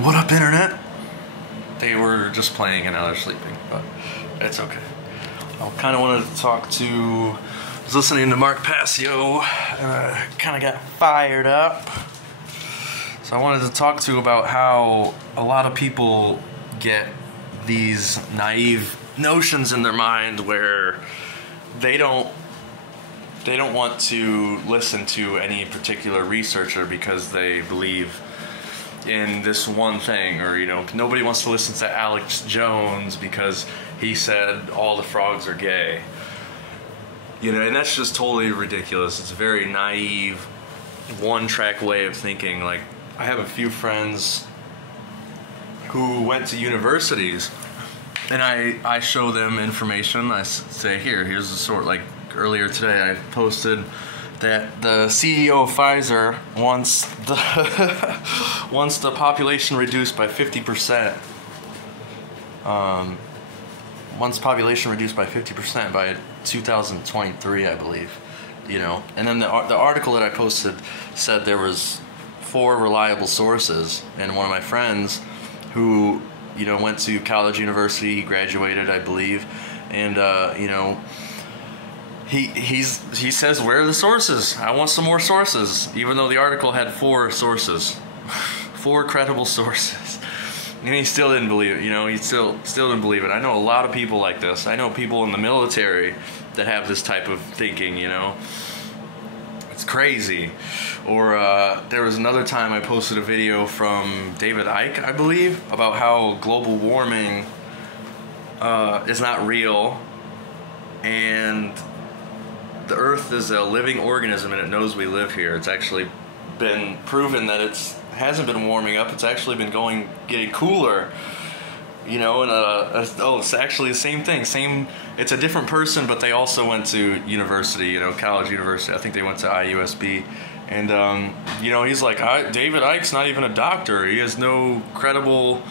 What up, internet? They were just playing and now they're sleeping, but it's okay. I kind of wanted to talk to, I was listening to Mark Passio, and I kind of got fired up. So I wanted to talk to you about how a lot of people get these naive notions in their mind where they don't want to listen to any particular researcher because they believe in this one thing, or nobody wants to listen to Alex Jones because he said all the frogs are gay. And that's just totally ridiculous. It's a very naive, one-track way of thinking. Like, I have a few friends who went to universities, and I show them information. I say, here's the sort. Like earlier today, I posted that the CEO of Pfizer wants the population reduced by 50%. Wants population reduced by 50% by 2023, I believe. And then the article that I posted said there was 4 reliable sources, and one of my friends who went to college, university, he graduated, I believe, and He says, where are the sources? I want some more sources, even though the article had 4 sources. 4 credible sources. And he still didn't believe it, he still didn't believe it. I know a lot of people like this. I know people in the military that have this type of thinking, It's crazy. Or there was another time I posted a video from David Icke, I believe, about how global warming is not real, and the Earth is a living organism and it knows we live here. It's actually been proven that it hasn't been warming up. It's actually been getting cooler. It's actually the same thing. It's a different person, but they also went to university, college, university. I think they went to IUSB. And, he's like, David Icke's not even a doctor. He has no credible...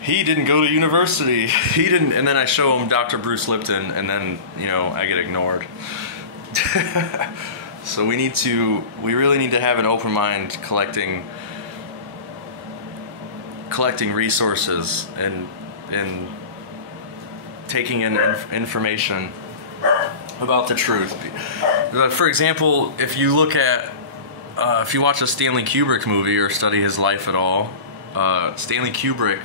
He didn't go to university. He didn't... And then I show him Dr. Bruce Lipton, and then, I get ignored. So we really need to have an open mind collecting resources and taking in information about the truth. For example, if you look at if you watch a Stanley Kubrick movie or study his life at all, Stanley Kubrick,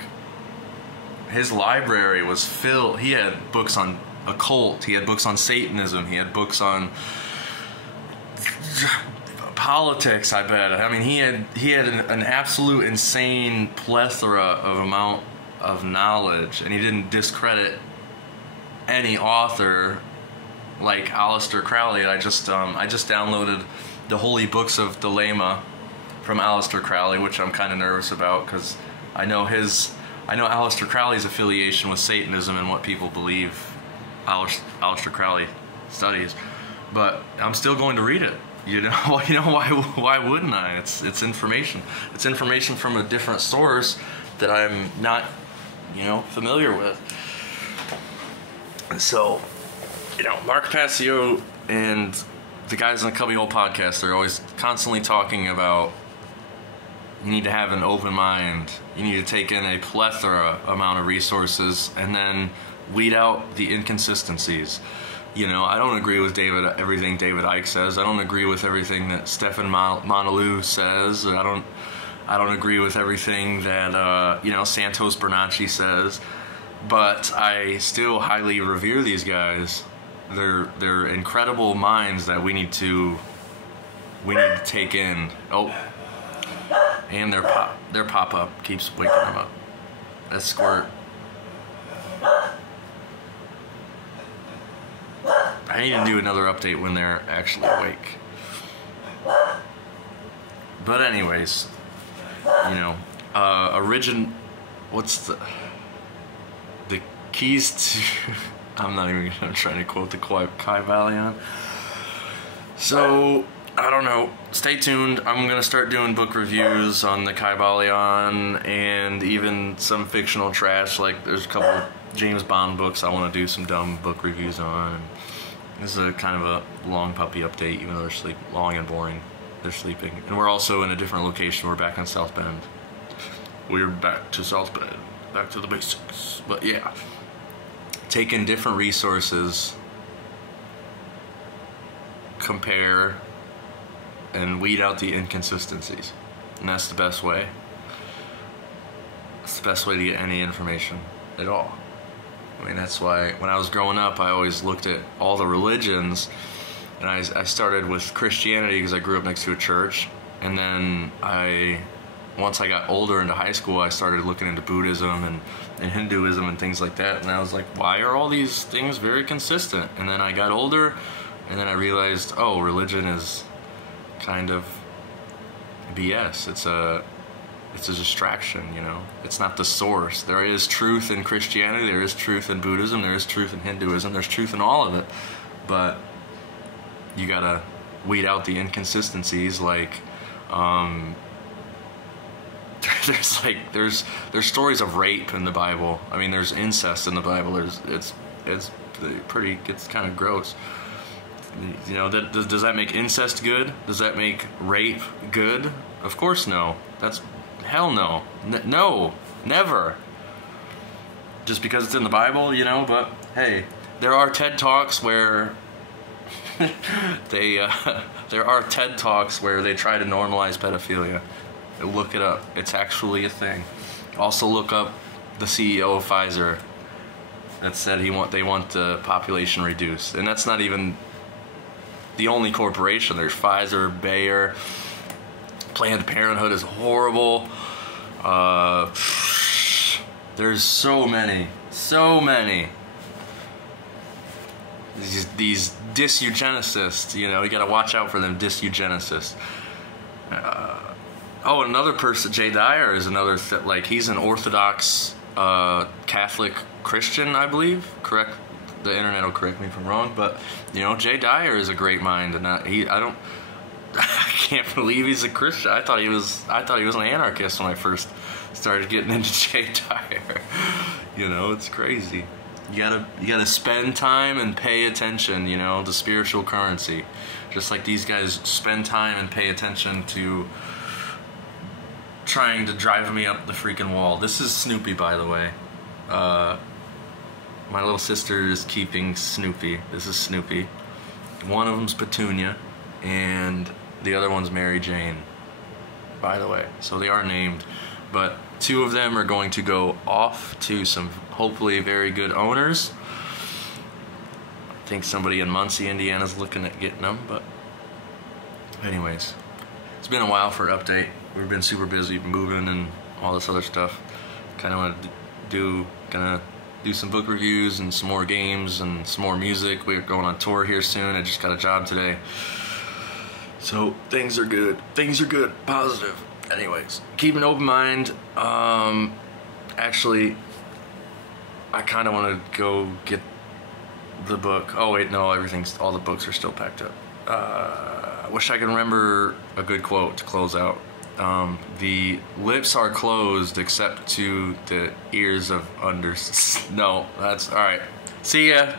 his library was filled. He had books on occult, he had books on Satanism, he had books on politics, I bet. I mean, he had an absolute insane plethora of amount of knowledge, and he didn't discredit any author like Aleister Crowley. And I just downloaded the Holy Books of Thelema from Aleister Crowley, which I'm kind of nervous about because I know Aleister Crowley's affiliation with Satanism and what people believe Aleister Crowley studies, but I'm still going to read it. Why wouldn't I? It's information. It's information from a different source that I'm not, familiar with. So, Mark Passio and the guys on the Cubbyhole podcast, they're always constantly talking about you need to have an open mind. You need to take in a plethora amount of resources and then weed out the inconsistencies. I don't agree with everything David Icke says. I don't agree with everything that Stefan Monalou says. I don't agree with everything that Santos Bernacchi says. But I still highly revere these guys. They're incredible minds that we need to take in. Oh, and their pop-up keeps waking them up. That squirt. I need to do another update when they're actually awake. But anyways, what's the keys to... I'm not even going to try to quote the Kybalion. So, I don't know. Stay tuned. I'm going to start doing book reviews on the Kybalion and even some fictional trash. Like, there's a couple of James Bond books I want to do some dumb book reviews on. This is a kind of a long puppy update, even though they're long and boring. They're sleeping. And we're also in a different location. We're back on South Bend. we're back to South Bend, back to the basics. But yeah, taking different resources, compare, and weed out the inconsistencies. And that's the best way. It's the best way to get any information at all. I mean, that's why when I was growing up, I always looked at all the religions, and I started with Christianity because I grew up next to a church. And then once I got older into high school, I started looking into Buddhism and Hinduism and things like that. And I was like, why are all these things very consistent? And then I got older, and then I realized, oh, religion is kind of BS. It's a distraction, you know. It's not the source. There is truth in Christianity, there is truth in Buddhism, there is truth in Hinduism, there's truth in all of it. But you gotta weed out the inconsistencies, like there's stories of rape in the Bible. I mean, there's incest in the Bible. It's kind of gross. You know, does that make incest good? Does that make rape good? Of course no. That's hell no. No, never. Just because it's in the Bible, you know. But hey, there are TED Talks where there are TED Talks where they try to normalize pedophilia. Look it up. It's actually a thing. Also look up the CEO of Pfizer that said they want the population reduced. And that's not even the only corporation. There's Pfizer, Bayer, Planned Parenthood is horrible. There's so many. These dysugenicists, you know, you gotta watch out for them dysugenicists. Another person, Jay Dyer, is another, he's an Orthodox Catholic Christian, I believe. Correct, the internet will correct me if I'm wrong, but, you know, Jay Dyer is a great mind, and I can't believe he's a Christian. I thought he was an anarchist when I first started getting into Jay Dyer. You know, it's crazy. You gotta spend time and pay attention, you know, the spiritual currency. Just like these guys spend time and pay attention to trying to drive me up the freaking wall. This is Snoopy, by the way. My little sister is keeping Snoopy. This is Snoopy. One of them's Petunia, and the other one's Mary Jane, by the way. So they are named, but two of them are going to go off to some hopefully very good owners. I think somebody in Muncie, Indiana is looking at getting them, but anyways, it's been a while for an update. We've been super busy moving and all this other stuff. Kind of want to do some book reviews and some more games and some more music. We're going on tour here soon. I just got a job today. So things are good. Things are good. Positive. Anyways, keep an open mind. Actually, I kind of want to go get the book. Oh wait, no, all the books are still packed up. I wish I could remember a good quote to close out. The lips are closed except to the ears of No, that's alright. See ya.